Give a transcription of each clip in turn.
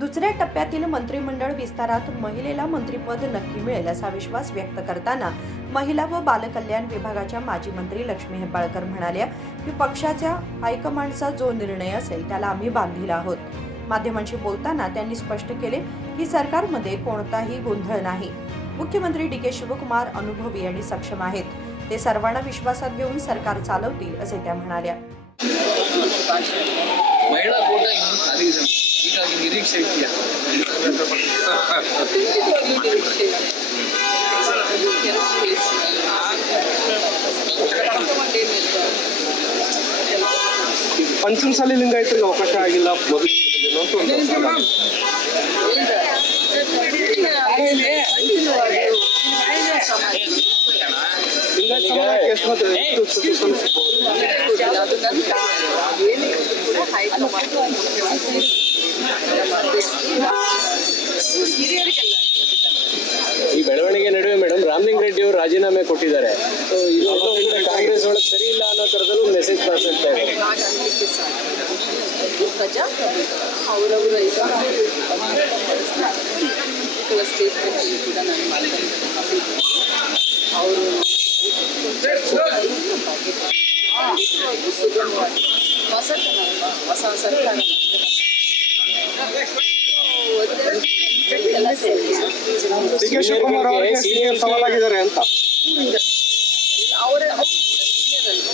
दुसऱ्या टप्प्यातील मंत्रिमंडळ विस्तारात महिलेला मंत्रिपद नक्की मिळेल असा विश्वास व्यक्त करताना महिला व बालकल्याण विभागाच्या माजी मंत्री लक्ष्मी हेब्बाळकर म्हणाल्या की पक्षाच्या हायकमांडचा जो निर्णय असेल त्याला आम्ही बांधील आहोत. माध्यमांशी बोलताना त्यांनी स्पष्ट केले की सरकारमध्ये कोणताही गोंधळ नाही. मुख्यमंत्री डी.के. शिवकुमार अनुभवी आणि सक्षम आहेत. ते सर्वांना विश्वासात घेऊन सरकार चालवतील असे त्या म्हणाल्या. ಮಹಿಳಾ ಕೋಟ ಇನ್ನೂ ಖಾಲಿ ಇದೆ. ಹೀಗಾಗಿ ನಿರೀಕ್ಷೆ ಇದೆಯಾ? ಪಂಚಮಸಾಲಿ ಲಿಂಗಾಯತರಿಗೆ ಅವಕಾಶ ಆಗಿಲ್ಲ. ಈ ಬೆಳವಣಿಗೆ ನಡುವೆ ಮೇಡಮ್ ರಾಮಲಿಂಗ ರೆಡ್ಡಿ ಅವರು ರಾಜೀನಾಮೆ ಕೊಟ್ಟಿದ್ದಾರೆ. ಕಾಂಗ್ರೆಸ್ ಒಳಗೆ ಸರಿ ಇಲ್ಲ ಅನ್ನೋ ತರದಲ್ಲೂ ಮೆಸೇಜ್ ಕಳಿಸುತ್ತೆ. ಅವರವರ ಸ್ಟೇಟ್ಮೆಂಟ್ ಕೂಡ ನಾನು ಅವರು ಸುಗಮವಾಗಿ ಹೊಸ ಸರ್ಕಾರ ಡಿ.ಕೆ. ಶಿವಕುಮಾರ್ ಅವರಿಗೆ ಸೀನಿಯರ್ ಸವಾಲಾಗಿದ್ದಾರೆ ಅಂತ. ಅವರು ಕೂಡ ಸೀನಿಯರ್ ಅಲ್ವಾ?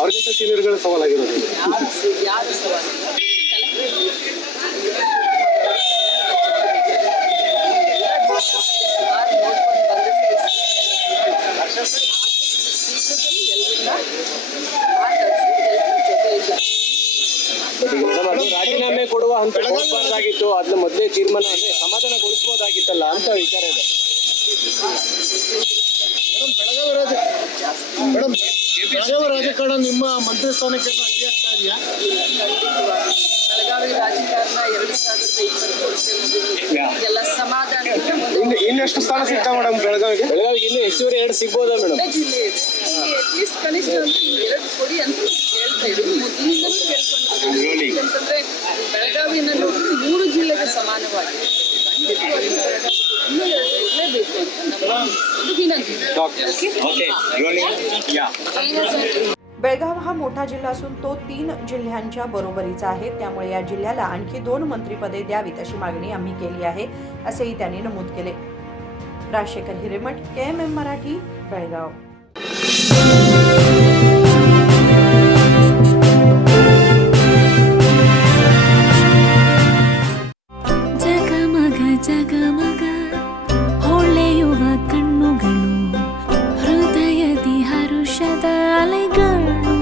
ಅವ್ರಿಗಿಂತ ಸೀನಿಯರ್ಗಳು ಸವಾಲಾಗಿರೋದು ಯಾರು ಸವಾಲಿಲ್ಲ. ರಾಜೀನಾಮೆ ಕೊಡುವ ಹಂತ ಹೋಗಬಾರ್ದಾಗಿತ್ತು. ಅದನ್ನ ಮೊದಲೇ ತೀರ್ಮಾನ ಅಂದ್ರೆ ಸಮಾಧಾನಗೊಳಿಸಬಹುದಾಗಿತ್ತಲ್ಲ ಅಂತ ವಿಚಾರ ಇದೆ. ಬೆಳಗಾವಿ ರಾಜಕಾರಣ ನಿಮ್ಮ ಮಂತ್ರಿ ಸ್ಥಾನಕ್ಕೆ ಅಡ್ಡಿ ಆಗ್ತಾ ಇದೆಯಾ? ಬೆಳಗಾವಿ ರಾಜಕಾರಣ 2023 ಎಲ್ಲ ಸಮಾಧಾನ. ಇನ್ನೆಷ್ಟು ಸ್ಥಾನ ಸಿಗ್ತಾ ಮೇಡಮ್ ಬೆಳಗಾವಿಗೆ? ಬೆಳಗಾವಿಗೆ ಇನ್ನೂ ಹೆಚ್ಚುವರಿ 2 ಸಿಗ್ಬೋದಾ ಮೇಡಮ್? ಜಿಲ್ಲೆ ಇದೆ. ಅಟ್ಲೀಸ್ಟ್ ಕನಿಷ್ಠ 2 ಕೊಡಿ ಅಂತ ಹೇಳ್ತಾ ಇದ್ದೀವಿ. ಮೊದಲಿಂದಲೂ ಕೇಳ್ಕೊಂಡು ಅಂತಂದ್ರೆ ಬೆಳಗಾವಿನಲ್ಲಿ 3 ಜಿಲ್ಲೆಗೆ ಸಮಾನವಾಗಿ ಇನ್ನೂ 2 ಕೊಡಲೇಬೇಕು ಅಂತ ನಮ್ಮ ವಿನಂತಿ. बेळगाव हा मोठा जिल्हा असून तो 3 जिल्ह्यांच्या बरोबरीचा आहे. त्यामुळे या जिल्ह्याला आणखी 2 मंत्रिपदे द्यावीत अशी मागणी आम्ही केली आहे असेही त्यांनी नमूद केले. राजशेखर हिरेमठ, KMM मराठी, बेळगाव. ಜಗಮಗ ಜಗಮಗ ಹೊಳೆಯುವ ಕಣ್ಣುಗಳು, ಹೃದಯದಿ ಹರುಷದ ಅಲೆಗಳು.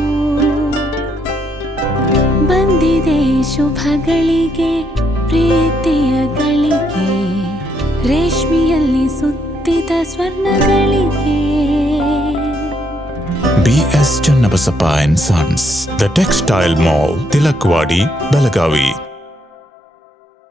ಬಂದಿದೆ ಶುಭಗಳಿಗೆ ಪ್ರೀತಿಯ ಗಳಿಗೆ, ರೇಷ್ಮೆಯಲ್ಲಿ ಸುತ್ತಿದ ಸ್ವರ್ಣಗಳಿಗೆ. BS Channabasappa and Sons, The Textile Mall, Tilakvadi, Belagavi.